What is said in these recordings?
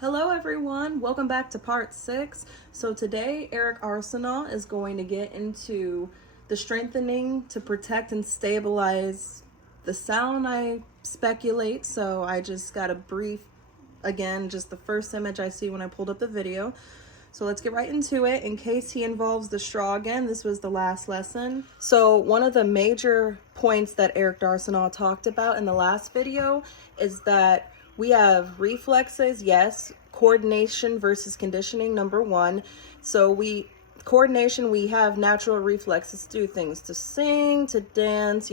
Hello everyone, welcome back to part 6. So today Eric Arceneaux is going to get into the strengthening to protect and stabilize the sound, I speculate. So I just got a brief, again, just the first image I see when I pulled up the video. So let's get right into it. In case he involves the straw again, this was the last lesson. So one of the major points that Eric Arceneaux talked about in the last video is that we have reflexes, yes, coordination versus conditioning, number one. So coordination, we have natural reflexes to do things, to sing, to dance,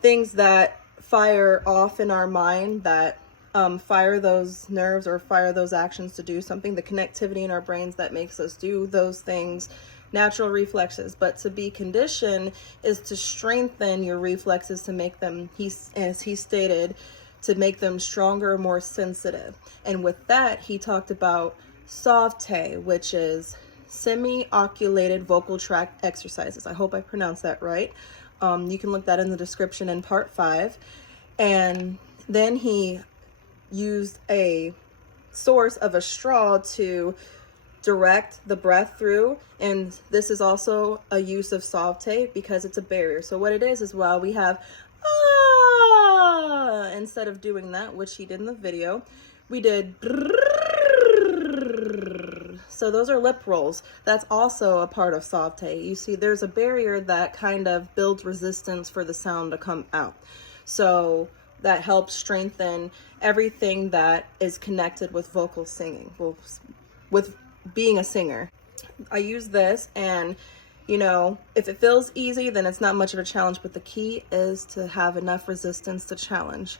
things that fire off in our mind, that fire those nerves or fire those actions to do something, the connectivity in our brains that makes us do those things, natural reflexes. But to be conditioned is to strengthen your reflexes to make them, as he stated, to make them stronger, more sensitive. And with that, he talked about sauté, which is semi-oculated vocal tract exercises. I hope I pronounced that right. You can look that in the description in part 5. And then he used a source of a straw to direct the breath through, and this is also a use of sauté because it's a barrier. So what it is while we have instead of doing that, which he did in the video, we did. So those are lip rolls. That's also a part of sauté. You see, there's a barrier that kind of builds resistance for the sound to come out. So that helps strengthen everything that is connected with vocal singing, with being a singer. I use this, and if it feels easy, then it's not much of a challenge, but the key is to have enough resistance to challenge.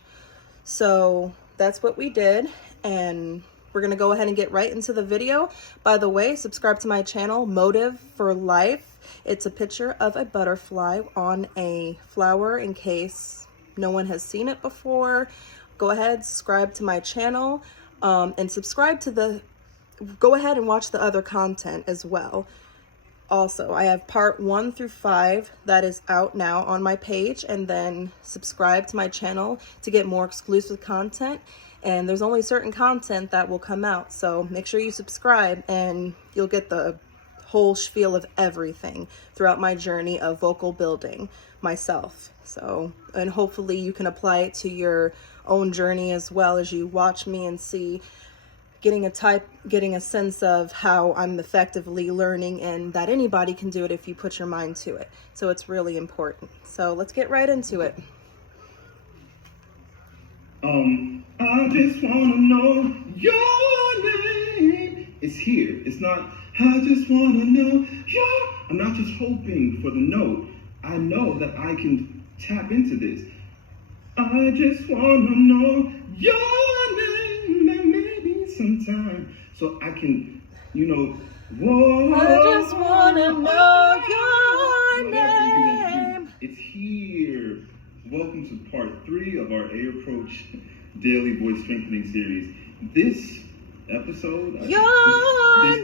So that's what we did, and we're gonna go ahead and get right into the video. By the way, subscribe to my channel, Motive for Life. It's a picture of a butterfly on a flower in case no one has seen it before. Go ahead, subscribe to my channel, and go ahead and watch the other content as well. Also, I have part 1 through 5 that is out now on my page, and then subscribe to my channel to get more exclusive content. And there's only certain content that will come out, so make sure you subscribe and you'll get the whole spiel of everything throughout my journey of vocal building myself. So, and hopefully you can apply it to your own journey as well as you watch me and see, getting a sense of how I'm effectively learning, and that anybody can do it if you put your mind to it. So it's really important. So let's get right into it. I just wanna know your name. It's here. It's not, I just wanna know I'm not just hoping for the note. I know that I can tap into this. I just wanna know your name, and maybe sometime, so I can, whoa. I just wanna know your name. It's here. Welcome to part 3 of our A Approach Daily Voice Strengthening Series. This episode, this part is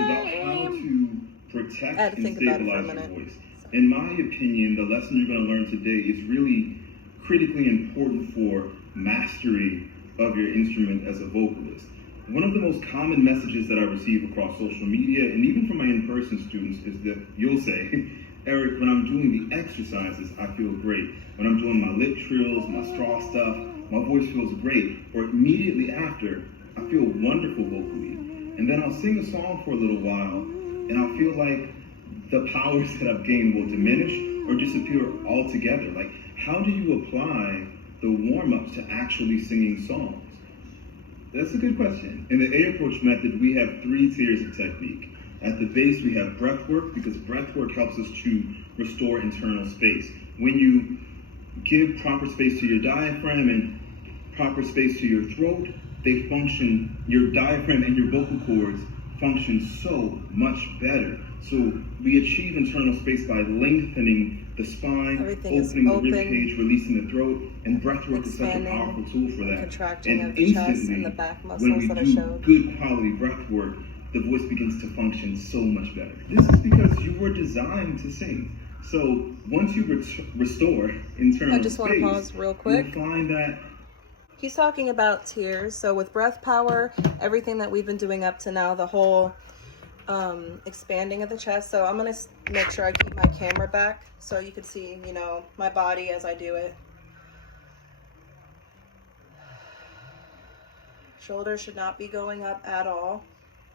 about how to protect and stabilize your voice. In my opinion, the lesson you're going to learn today is really critically important for mastery of your instrument as a vocalist. One of the most common messages that I receive across social media and even from my in-person students is that you'll say, Eric, when I'm doing the exercises, I feel great. When I'm doing my lip trills, my straw stuff, my voice feels great. Or immediately after, I feel wonderful vocally. And then I'll sing a song for a little while, and I'll feel like the powers that I've gained will diminish or disappear altogether. Like, how do you apply the warm-ups to actually singing songs? That's a good question. In the A Approach method, we have 3 tiers of technique. At the base, we have breath work, because breath work helps us to restore internal space. When you give proper space to your diaphragm and proper space to your throat, your diaphragm and your vocal cords function so much better. So we achieve internal space by lengthening the spine, opening the rib cage, releasing the throat, and breath work is such a powerful tool for that. And instantly, when we do good quality breath work, the voice begins to function so much better. This is because you were designed to sing. So once you restore internal space, I just want to pause real quick. you'll find that He's talking about tears. So with breath power, everything that we've been doing up to now, the whole expanding of the chest. So I'm going to make sure I keep my camera back so you can see, you know, my body as I do it. Shoulders should not be going up at all,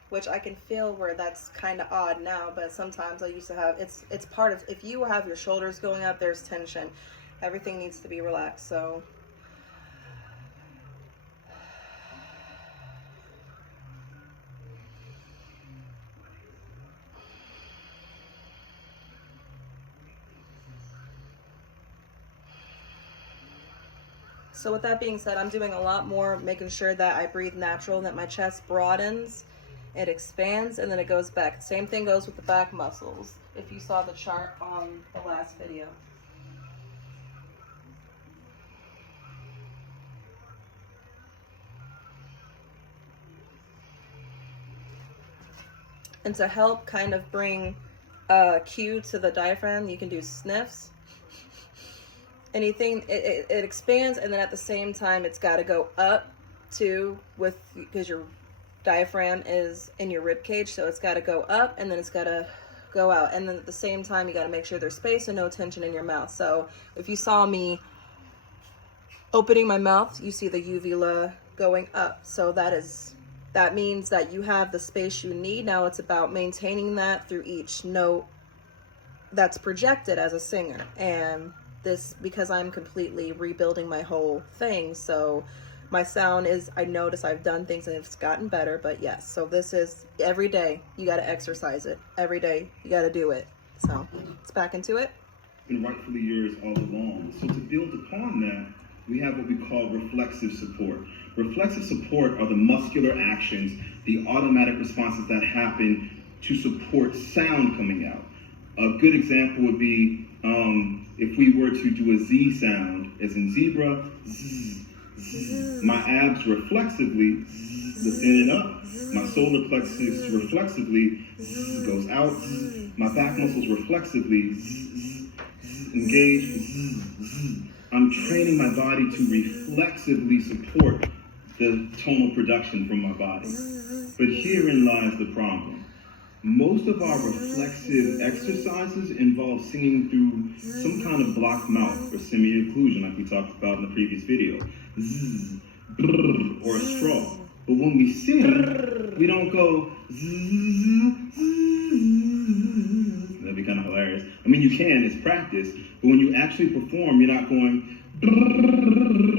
which I can feel where that's kind of odd now, but sometimes I used to have, it's part of, if you have your shoulders going up, there's tension. Everything needs to be relaxed. So with that being said, I'm doing a lot more, making sure that I breathe natural, that my chest broadens, it expands, and then it goes back. Same thing goes with the back muscles, if you saw the chart on the last video. And to help kind of bring a cue to the diaphragm, you can do sniffs. Anything, it expands, and then at the same time it's got to go up too, because your diaphragm is in your rib cage, so it's got to go up and then it's got to go out, and then at the same time you got to make sure there's space and no tension in your mouth. So if you saw me opening my mouth, you see the uvula going up, so that means that you have the space you need. Now it's about maintaining that through each note that's projected as a singer. And this, because I'm completely rebuilding my whole thing, so my sound is, I notice I've done things and it's gotten better. But yes, so this is every day you got to exercise it. Every day you got to do it. So let's back into it. Been rightfully yours all along. So to build upon that, we have what we call reflexive support. Reflexive support are the muscular actions, the automatic responses that happen to support sound coming out. A good example would be if we were to do a Z sound, as in zebra, zzz, zzz, my abs reflexively lift in and up, my solar plexus reflexively goes out, my back muscles reflexively engage. I'm training my body to reflexively support the tonal production from my body. But herein lies the problem. Most of our reflexive exercises involve singing through some kind of blocked mouth or semi-occlusion, like we talked about in the previous video. Zzz, brrr, or a straw. But when we sing, we don't go zzz, zzz. That'd be kind of hilarious. I mean, you can, it's practice, but when you actually perform, you're not going brrr,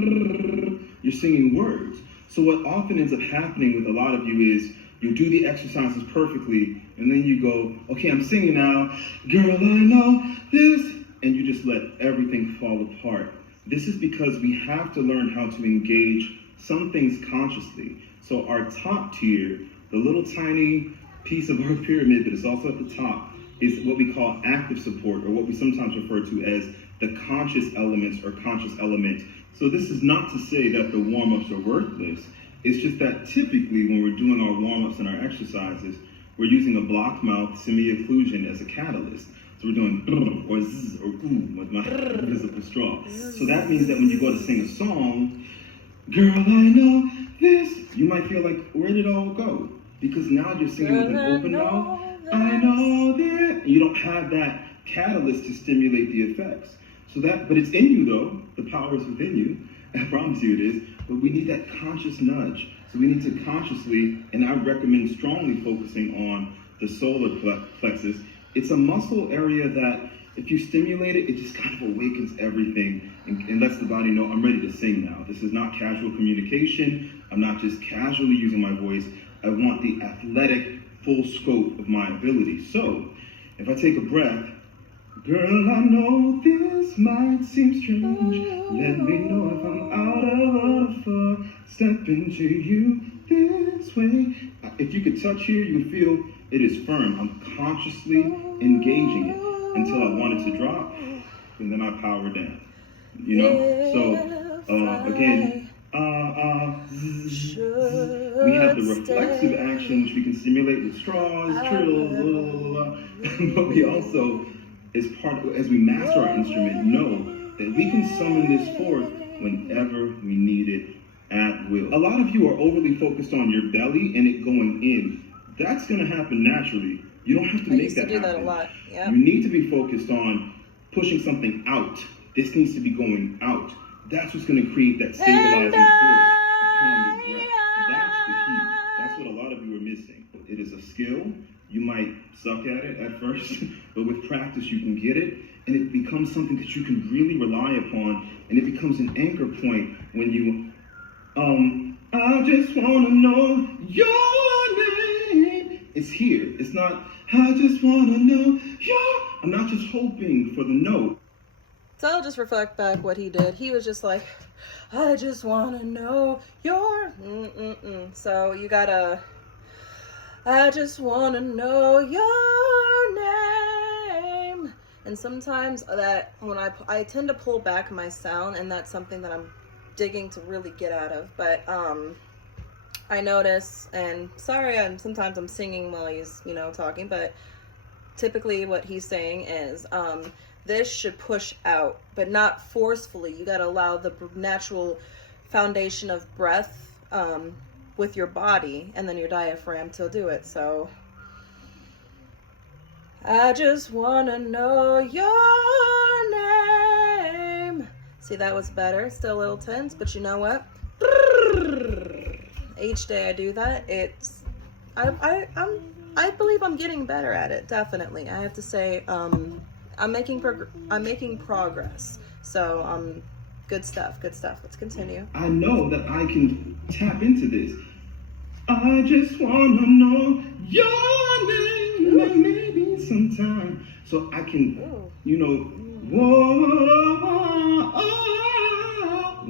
you're singing words. So what often ends up happening with a lot of you is you do the exercises perfectly, and then you go, okay, I'm singing now, girl, I know this, and you just let everything fall apart. This is because we have to learn how to engage some things consciously. So our top tier, the little tiny piece of our pyramid that is also at the top, is what we call active support, or what we sometimes refer to as the conscious elements or conscious element. So this is not to say that the warm-ups are worthless. It's just that typically when we're doing our warm-ups and our exercises, we're using a blocked mouth semi-occlusion as a catalyst. So we're doing brr, or zzz, or ooh, with my invisible straw. So that means that when you go to sing a song, girl, I know this, you might feel like, where did it all go? Because now you're singing with an open mouth. I know that. You don't have that catalyst to stimulate the effects. So that, but it's in you though. The power is within you. I promise you it is. But we need that conscious nudge. So we need to consciously, and I recommend strongly focusing on the solar plexus. It's a muscle area that if you stimulate it, it just kind of awakens everything and lets the body know, I'm ready to sing now. This is not casual communication. I'm not just casually using my voice. I want the athletic full scope of my ability. So if I take a breath, girl, I know this might seem strange. Let me know if I'm out of order. Step into you this way. If you could touch here, you would feel it is firm. I'm consciously engaging it until I want it to drop, and then I power down. You know? So, again, we have the reflexive action, which we can stimulate with straws, trills, blah, blah, blah. But we also, as we master our instrument, know that we can summon this forth whenever we need it at will. A lot of you are overly focused on your belly and it going in. That's going to happen naturally. You don't have to make that happen. I used to do that a lot. Yep. You need to be focused on pushing something out. This needs to be going out. That's what's going to create that stabilizing force upon your breath. That's the key. That's what a lot of you are missing. It is a skill. You might suck at it at first, but with practice you can get it, and it becomes something that you can really rely upon, and it becomes an anchor point when you, I just want to know your name. It's here. It's not, I just want to know your, I'm not just hoping for the note. So I'll just reflect back what he did. He was just like, I just want to know your, So you gotta, I just want to know your name. And sometimes that, when I tend to pull back my sound, and that's something that I'm digging to really get out of. But I notice, and sorry, sometimes I'm singing while he's, talking, but typically what he's saying is, this should push out, but not forcefully. You got to allow the natural foundation of breath with your body and then your diaphragm to do it. So, I just want to know your name. See, that was better. Still a little tense, but you know what? Each day I do that, I believe I'm getting better at it. Definitely, I have to say, I'm making progress. So, good stuff. Let's continue. I know that I can tap into this. I just want to know your name, maybe sometime, so I can,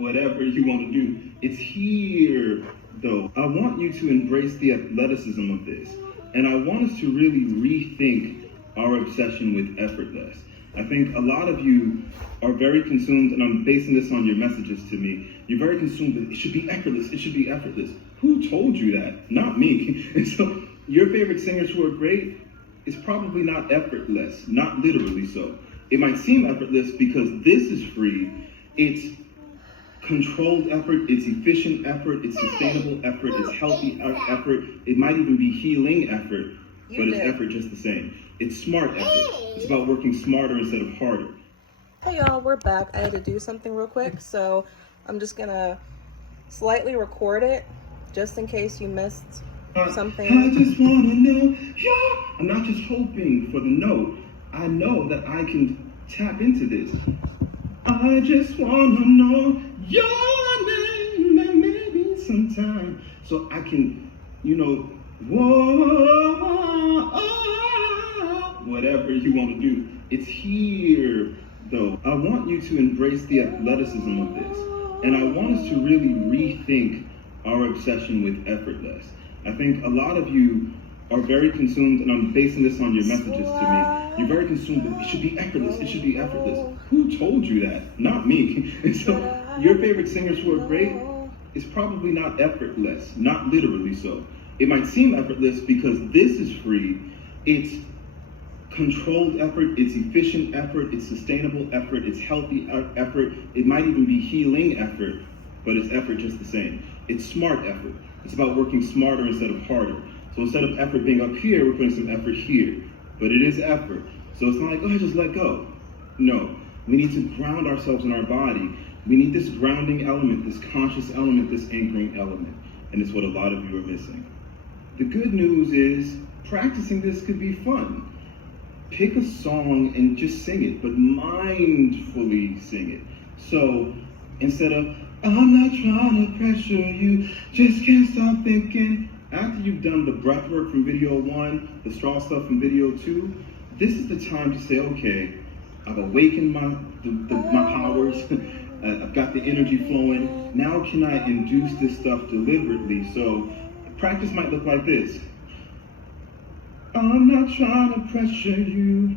whatever you want to do. It's here, though. I want you to embrace the athleticism of this, and I want us to really rethink our obsession with effortless. I think a lot of you are very consumed, and I'm basing this on your messages to me. You're very consumed with, it should be effortless, it should be effortless. Who told you that? Not me. And so your favorite singers who are great is probably not effortless, not literally so. It might seem effortless because this is free. It's controlled effort, it's efficient effort, it's sustainable effort, it's healthy effort. It might even be healing effort, but it's effort just the same. It's smart effort. It's about working smarter instead of harder. Hey y'all, we're back. I had to do something real quick, so I'm just gonna slightly record it just in case you missed something. I just wanna know, I'm not just hoping for the note. I know that I can tap into this. I just wanna know your name, maybe sometime, so I can, whatever you want to do. It's here, though. I want you to embrace the athleticism of this, and I want us to really rethink our obsession with effortless. I think a lot of you are very consumed, and I'm basing this on your messages to me. You're very consumed with, it should be effortless, it should be effortless. Who told you that? Not me. And so your favorite singers who are great is probably not effortless, not literally so. It might seem effortless because this is free. It's controlled effort, it's efficient effort, it's sustainable effort, it's healthy effort. It might even be healing effort, but it's effort just the same. It's smart effort. It's about working smarter instead of harder. So instead of effort being up here, we're putting some effort here. But it is effort. So it's not like, oh, just let go. No, we need to ground ourselves in our body. We need this grounding element, this conscious element, this anchoring element. And it's what a lot of you are missing. The good news is practicing this could be fun. Pick a song and just sing it, but mindfully sing it. So instead of, I'm not trying to pressure you, just can't stop thinking. After you've done the breath work from video 1, the straw stuff from video 2, this is the time to say, okay, I've awakened my powers, I've got the energy flowing. Now can I induce this stuff deliberately? So practice might look like this. I'm not trying to pressure you,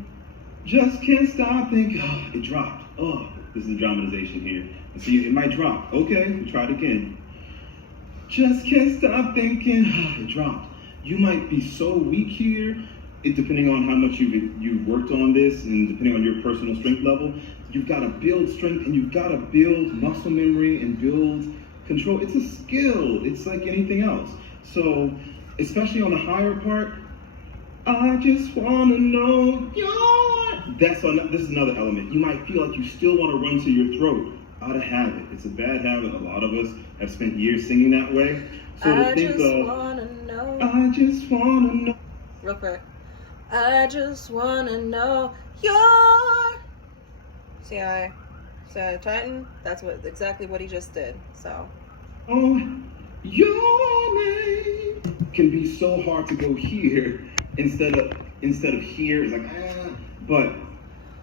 just can't stop thinking. Oh, it dropped. Oh, this is the dramatization here. And see, it might drop. Okay, we'll try it again. Just can't stop thinking. Oh, it dropped. You might be so weak here, depending on how much you've worked on this and depending on your personal strength level. You've got to build strength and you've got to build muscle memory and build Control, it's a skill. It's like anything else. So, especially on the higher part, I just wanna know your. This is another element. You might feel like you still want to run to your throat out of habit. It's a bad habit. A lot of us have spent years singing that way. So to think of, I just wanna know. Real quick. I just wanna know your. See how I tighten? That's exactly what he just did. So. Oh, your name can be so hard to go here instead of here. It's like but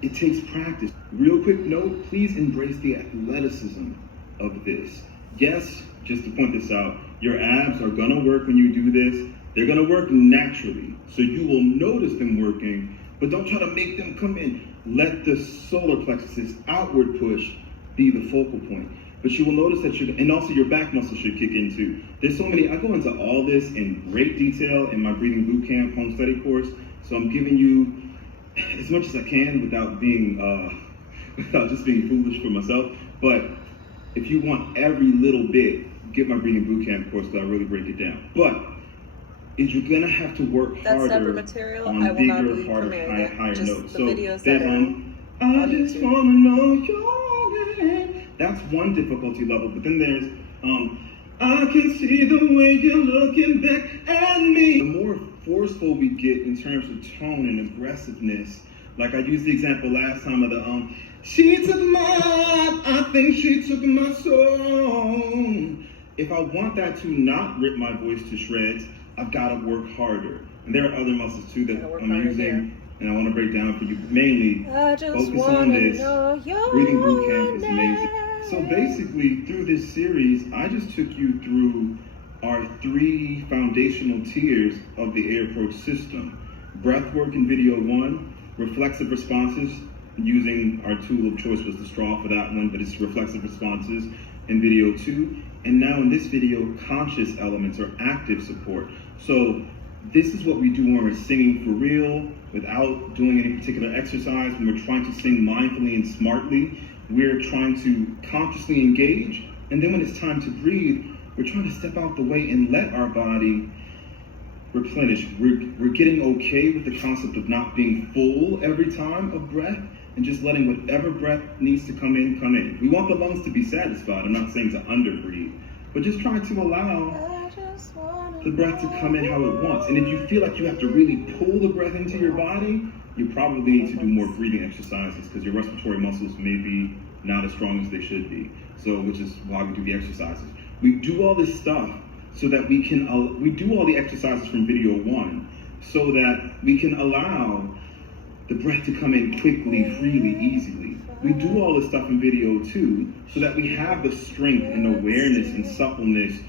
it takes practice. Real quick note: please embrace the athleticism of this. Yes, just to point this out, your abs are gonna work when you do this. They're gonna work naturally, so you will notice them working. But don't try to make them come in. Let the solar plexus, outward push, be the focal point. But you will notice that and also your back muscles should kick in too. There's so many, I go into all this in great detail in my breathing bootcamp home study course. So I'm giving you as much as I can without just being foolish for myself. But if you want every little bit, get my breathing bootcamp course because I really break it down. But you're gonna have to work harder on bigger, harder, higher notes. So there's I just wanna know your name. That's one difficulty level, but then there's I can see the way you're looking back at me. The more forceful we get in terms of tone and aggressiveness, like I used the example last time of the she took I think she took my soul. If I want that to not rip my voice to shreds, I've got to work harder. And there are other muscles too that I'm using. And I want to break down for you. Mainly, focus on this. Breathing bootcamp is amazing. So basically, through this series, I just took you through our 3 foundational tiers of the air approach system. Breath work in video 1, reflexive responses, using our tool of choice was the straw for that one, but it's reflexive responses in video 2. And now in this video, conscious elements or active support. So this is what we do when we're singing for real, without doing any particular exercise. When we're trying to sing mindfully and smartly, we're trying to consciously engage. And then when it's time to breathe, we're trying to step out the way and let our body replenish. We're getting okay with the concept of not being full every time of breath and just letting whatever breath needs to come in, come in. We want the lungs to be satisfied. I'm not saying to underbreathe, but just trying to allow the breath to come in how it wants. And if you feel like you have to really pull the breath into your body, you probably need to do more breathing exercises because your respiratory muscles may be not as strong as they should be. So, which is why we do the exercises. We do all this stuff so that we do all the exercises from video 1 so that we can allow the breath to come in quickly, freely, easily. We do all this stuff in video 2 so that we have the strength and awareness and suppleness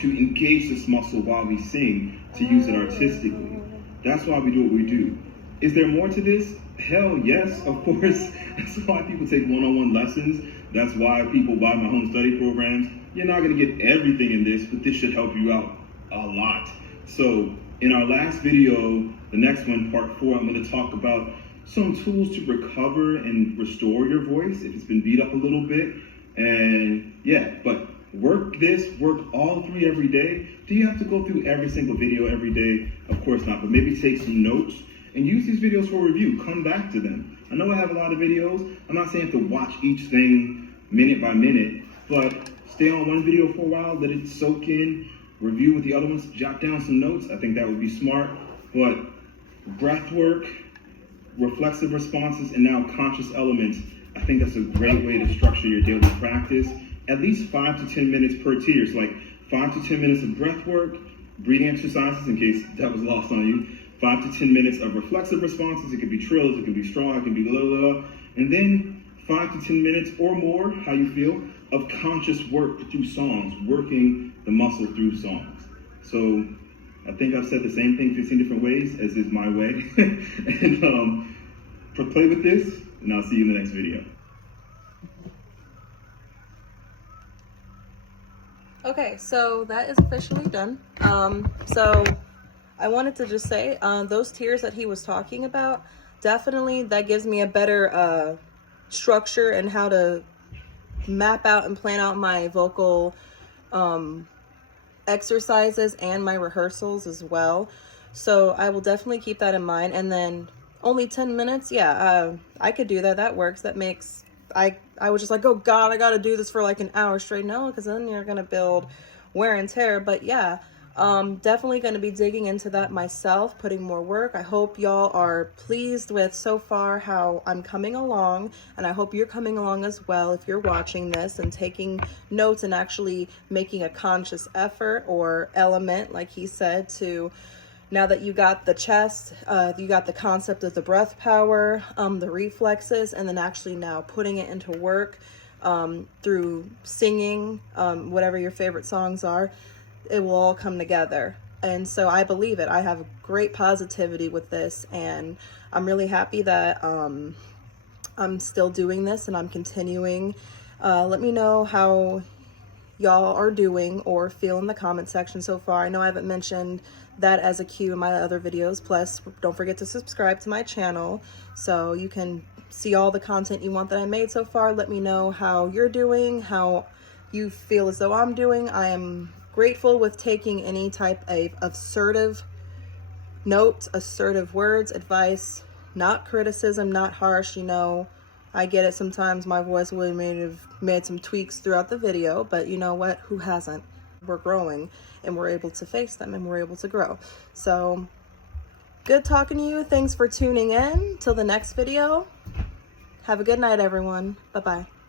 to engage this muscle while we sing, to use it artistically. That's why we do what we do. Is there more to this? Hell yes, of course. That's why people take one-on-one lessons. That's why people buy my home study programs. You're not gonna get everything in this, but this should help you out a lot. So in our last video, the next one, part 4, I'm gonna talk about some tools to recover and restore your voice if it's been beat up a little bit. And yeah, but work all 3 every day. Do you have to go through every single video every day? Of course not, but maybe take some notes and use these videos for review. Come back to them. I know I have a lot of videos. I'm not saying to watch each thing minute by minute, but stay on one video for a while, let it soak in, review with the other ones, jot down some notes. I think that would be smart. But breath work, reflexive responses, and now conscious elements, I think that's a great way to structure your daily practice. At least 5 to 10 minutes per tier. So like 5 to 10 minutes of breath work, breathing exercises, in case that was lost on you. 5 to 10 minutes of reflexive responses. It could be trills, it could be straw, it could be blah, blah, blah. And then 5 to 10 minutes or more, how you feel, of conscious work through songs, working the muscle through songs. So I think I've said the same thing 15 different ways, as is my way. And play with this, and I'll see you in the next video. Okay, so that is officially done. So I wanted to just say, those tiers that he was talking about, definitely that gives me a better structure and how to map out and plan out my vocal exercises and my rehearsals as well. So I will definitely keep that in mind. And then only 10 minutes, yeah, I could do that. That works. That makes, I was just like, oh God, I gotta do this for like an hour straight. No, because then you're gonna build wear and tear. But yeah, definitely going to be digging into that myself, putting more work. I hope y'all are pleased with so far how I'm coming along, and I hope you're coming along as well if you're watching this and taking notes and actually making a conscious effort or element, like he said, to, now that you got the chest, you got the concept of the breath power, the reflexes, and then actually now putting it into work through singing, whatever your favorite songs are. It will all come together. And so I believe it. I have great positivity with this, and I'm really happy that I'm still doing this and I'm continuing. Let me know how y'all are doing or feel in the comment section so far. I know I haven't mentioned that as a cue in my other videos. Plus, don't forget to subscribe to my channel so you can see all the content you want that I made so far. Let me know how you're doing, how you feel as though I'm doing. I am grateful with taking any type of assertive notes, assertive words, advice, not criticism, not harsh. You know, I get it. Sometimes my voice would have made some tweaks throughout the video, but you know what? Who hasn't? We're growing and we're able to face them and we're able to grow. So good talking to you. Thanks for tuning in. Till the next video. Have a good night, everyone. Bye-bye.